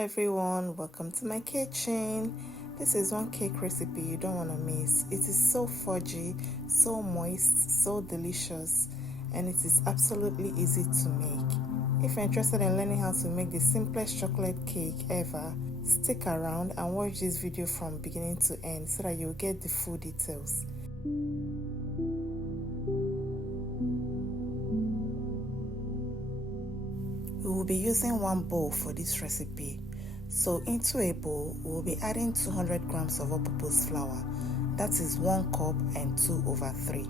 everyone, welcome to my kitchen. This is one cake recipe you don't want to miss. It is so fudgy, so moist, so delicious, and it is absolutely easy to make. If you're interested in learning how to make the simplest chocolate cake ever, stick around and watch this video from beginning to end so that you'll get the full details. We will be using one bowl for this recipe. So into a bowl, we will be adding 200 grams of all-purpose flour. That is 1 cup and 2/3.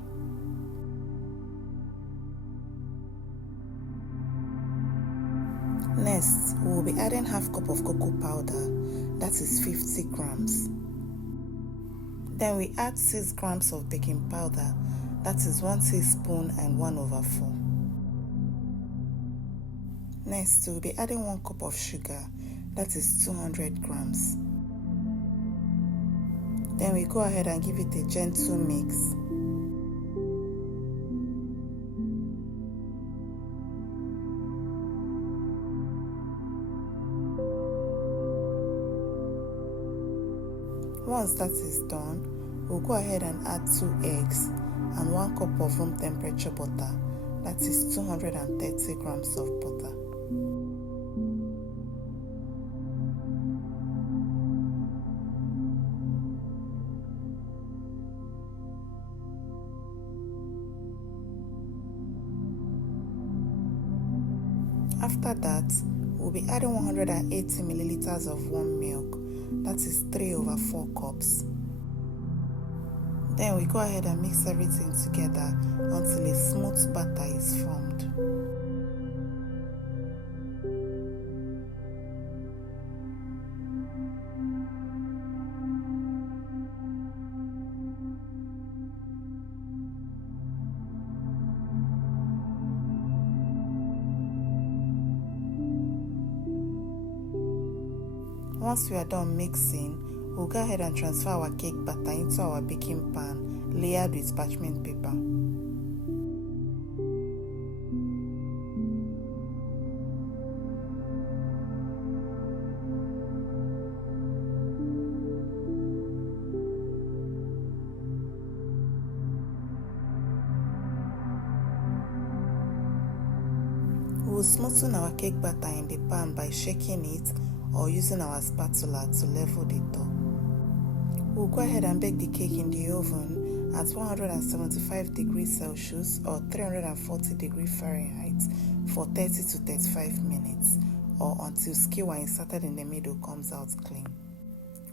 Next, we will be adding half cup of cocoa powder. That is 50 grams. Then we add 6 grams of baking powder. That is 1 teaspoon and 1/4. Next, we'll be adding 1 cup of sugar, that is 200 grams. Then we go ahead and give it a gentle mix. Once that is done, we'll go ahead and add 2 eggs and 1 cup of room temperature butter, that is 230 grams of butter. After that, we'll be adding 180 milliliters of warm milk, that is 3/4 cups. Then we go ahead and mix everything together until a smooth batter is formed. Once we are done mixing, we'll go ahead and transfer our cake batter into our baking pan, layered with parchment paper. We will smoothen our cake batter in the pan by shaking it or using our spatula to level the top. We'll go ahead and bake the cake in the oven at 175 degrees Celsius or 340 degrees Fahrenheit for 30 to 35 minutes, or until skewer inserted in the middle comes out clean.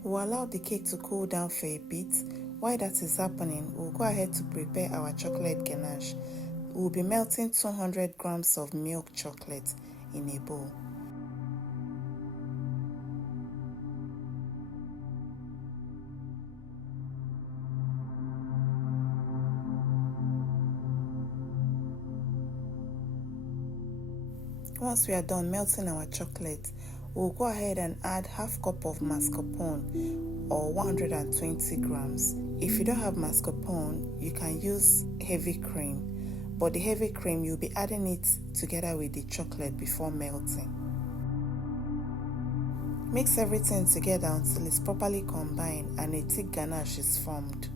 We'll allow the cake to cool down for a bit. While that is happening, we'll go ahead to prepare our chocolate ganache. We'll be melting 200 grams of milk chocolate in a bowl. Once we are done melting our chocolate, we'll go ahead and add half cup of mascarpone or 120 grams. If you don't have mascarpone, you can use heavy cream, but the heavy cream, you'll be adding it together with the chocolate before melting. Mix everything together until it's properly combined and a thick ganache is formed.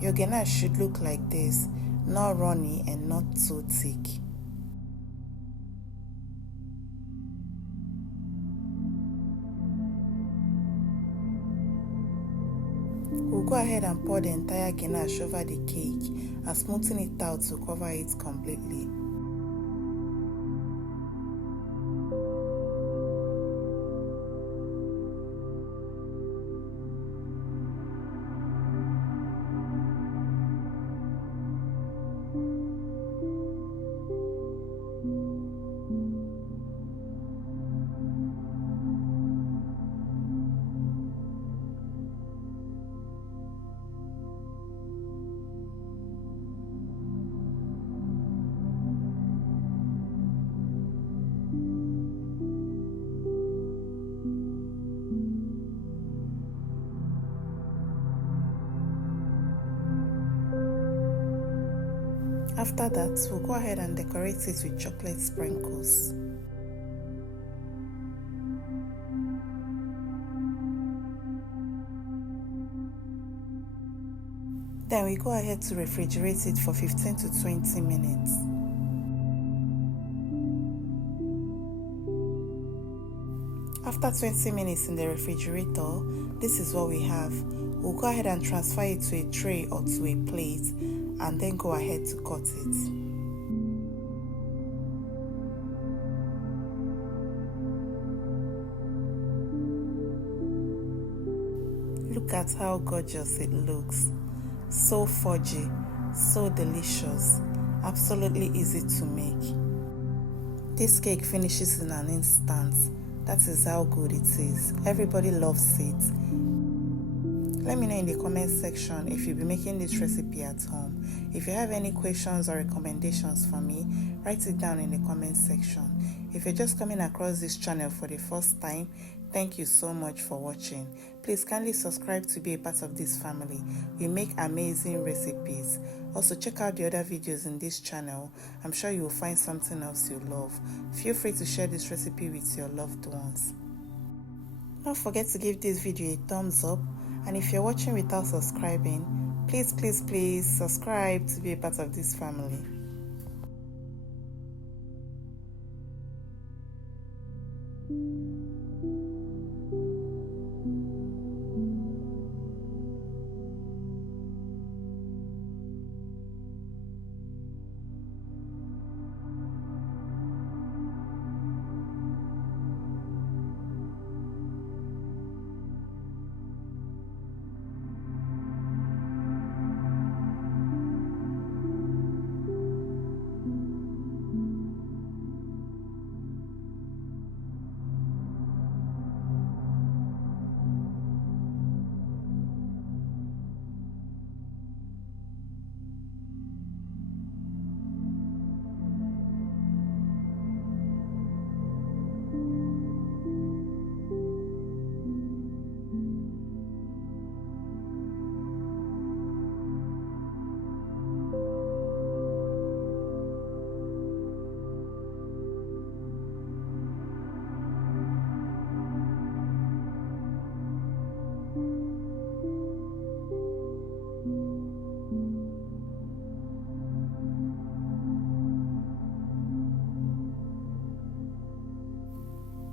Your ganache should look like this, not runny and not too thick. We'll go ahead and pour the entire ganache over the cake and smoothen it out to cover it completely. After that, we'll go ahead and decorate it with chocolate sprinkles. Then we go ahead to refrigerate it for 15 to 20 minutes. After 20 minutes in the refrigerator, this is what we have. We'll go ahead and transfer it to a tray or to a plate and then go ahead to cut it. Look at how gorgeous it looks. So fudgy, so delicious, absolutely easy to make. This cake finishes in an instant. That is how good it is. Everybody loves it. Let me know in the comment section if you'll be making this recipe at home. If you have any questions or recommendations for me, write it down in the comment section. If you're just coming across this channel for the first time, thank you so much for watching. Please kindly subscribe to be a part of this family. We make amazing recipes. Also check out the other videos in this channel. I'm sure you will find something else you love. Feel free to share this recipe with your loved ones. Don't forget to give this video a thumbs up, and if you're watching without subscribing, please subscribe to be a part of this family.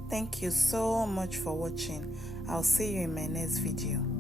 Thank you so much for watching. I'll see you in my next video.